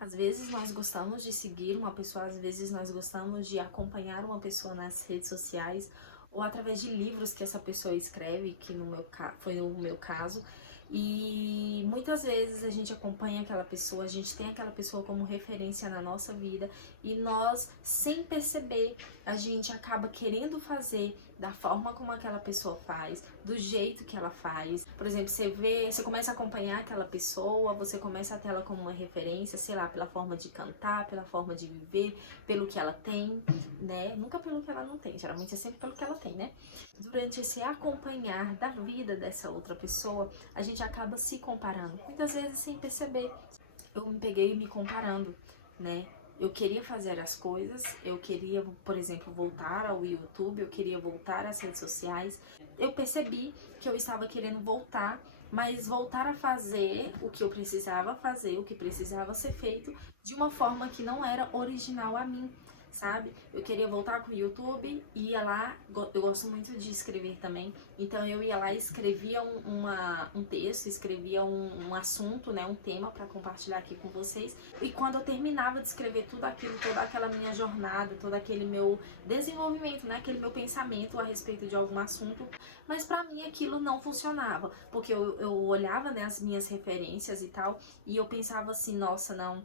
Às vezes nós gostamos de seguir uma pessoa, às vezes nós gostamos de acompanhar uma pessoa nas redes sociais ou através de livros que essa pessoa escreve, que foi o meu caso. E muitas vezes a gente acompanha aquela pessoa, a gente tem aquela pessoa como referência na nossa vida e nós, sem perceber, a gente acaba querendo fazer da forma como aquela pessoa faz, do jeito que ela faz. Por exemplo, você começa a acompanhar aquela pessoa, você começa a ter ela como uma referência, sei lá, pela forma de cantar, pela forma de viver, pelo que ela tem, né? Nunca pelo que ela não tem, geralmente é sempre pelo que ela tem, né? Durante esse acompanhar da vida dessa outra pessoa, a gente acaba se comparando, muitas vezes sem perceber. Eu me peguei me comparando, né? Eu queria fazer as coisas, eu queria, por exemplo, voltar ao YouTube, eu queria voltar às redes sociais. Eu percebi que eu estava querendo voltar, mas voltar a fazer o que eu precisava fazer, o que precisava ser feito, de uma forma que não era original a mim, sabe? Eu queria voltar com o YouTube, ia lá, eu gosto muito de escrever também, então eu ia lá e escrevia um texto, escrevia um assunto, né, um tema para compartilhar aqui com vocês, e quando eu terminava de escrever tudo aquilo, toda aquela minha jornada, todo aquele meu desenvolvimento, né, aquele meu pensamento a respeito de algum assunto, mas para mim aquilo não funcionava, porque eu olhava, né, as minhas referências e tal, e eu pensava assim, nossa, não,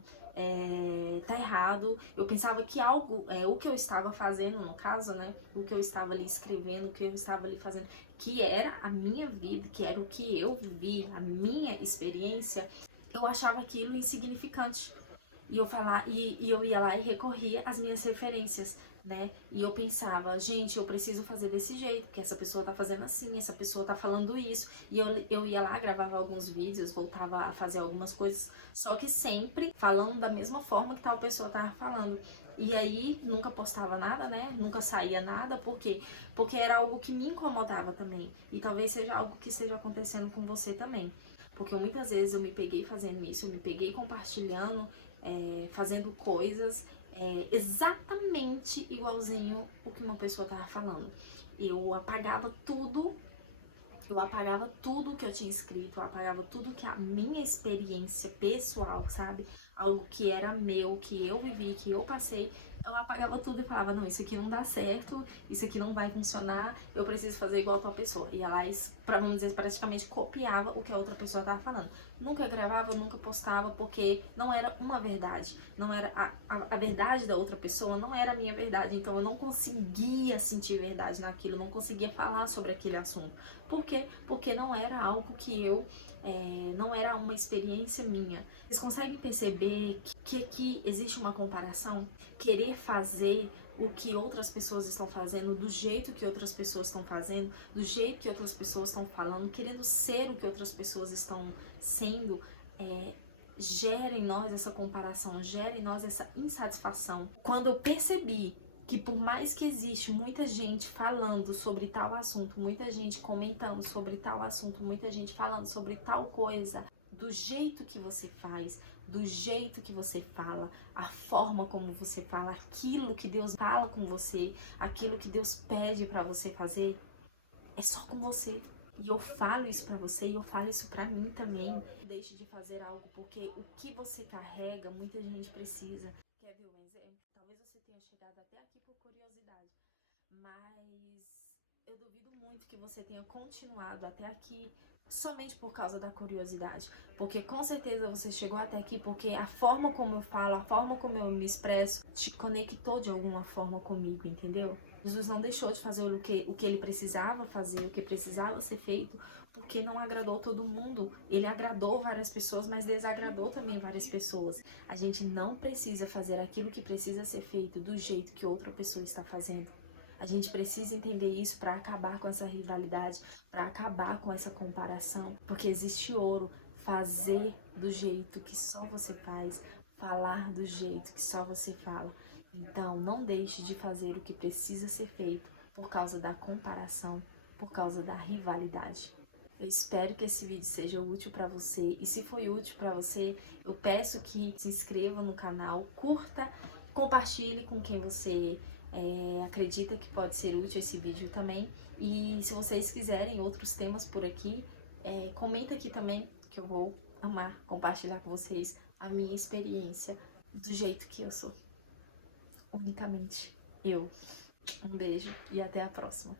tá errado. Eu pensava que algo, o que eu estava fazendo, no caso, né, o que eu estava ali escrevendo, o que eu estava ali fazendo, que era a minha vida, que era o que eu vivi, a minha experiência, eu achava aquilo insignificante. E eu ia lá e recorria às minhas referências, né? E eu pensava, gente, eu preciso fazer desse jeito, porque essa pessoa tá fazendo assim, essa pessoa tá falando isso. E eu ia lá, gravava alguns vídeos, voltava a fazer algumas coisas, só que sempre falando da mesma forma que tal pessoa tava falando. E aí nunca postava nada, né? Nunca saía nada, por quê? Porque era algo que me incomodava também. E talvez seja algo que esteja acontecendo com você também. Porque muitas vezes eu me peguei fazendo isso, eu me peguei compartilhando, fazendo coisas exatamente igualzinho o que uma pessoa tava falando. Eu apagava tudo que eu tinha escrito, eu apagava tudo que a minha experiência pessoal, sabe? Algo que era meu, que eu vivi, que eu passei, eu apagava tudo e falava, não, isso aqui não dá certo, isso aqui não vai funcionar, eu preciso fazer igual a tal pessoa. E ela, vamos dizer, praticamente copiava o que a outra pessoa tava falando. Nunca gravava, nunca postava, porque não era uma verdade. Não era a verdade da outra pessoa, não era a minha verdade. Então eu não conseguia sentir verdade naquilo, não conseguia falar sobre aquele assunto. Por quê? Porque não era algo que não era uma experiência minha. Vocês conseguem perceber que aqui existe uma comparação? Querer fazer o que outras pessoas estão fazendo, do jeito que outras pessoas estão fazendo, do jeito que outras pessoas estão falando, querendo ser o que outras pessoas estão sendo, gera em nós essa comparação, gera em nós essa insatisfação. Quando eu percebi que por mais que existe muita gente falando sobre tal assunto, muita gente comentando sobre tal assunto, muita gente falando sobre tal coisa, do jeito que você faz, do jeito que você fala, a forma como você fala, aquilo que Deus fala com você, aquilo que Deus pede pra você fazer, é só com você. E eu falo isso pra você e eu falo isso pra mim também. Deixe de fazer algo porque o que você carrega, muita gente precisa. Quer ver um exemplo? Talvez você tenha chegado até aqui por curiosidade, mas eu duvido muito que você tenha continuado até aqui somente por causa da curiosidade, porque com certeza você chegou até aqui porque a forma como eu falo, a forma como eu me expresso te conectou de alguma forma comigo, entendeu? Jesus não deixou de fazer o que ele precisava fazer, o que precisava ser feito, porque não agradou todo mundo. Ele agradou várias pessoas, mas desagradou também várias pessoas. A gente não precisa fazer aquilo que precisa ser feito do jeito que outra pessoa está fazendo. A gente precisa entender isso para acabar com essa rivalidade, para acabar com essa comparação, porque existe ouro. Fazer do jeito que só você faz, falar do jeito que só você fala. Então, não deixe de fazer o que precisa ser feito por causa da comparação, por causa da rivalidade. Eu espero que esse vídeo seja útil para você e se foi útil para você, eu peço que se inscreva no canal, curta, compartilhe com quem você acredita que pode ser útil esse vídeo também. E se vocês quiserem outros temas por aqui, comenta aqui também que eu vou amar compartilhar com vocês a minha experiência do jeito que eu sou. Unicamente eu. Um beijo e até a próxima.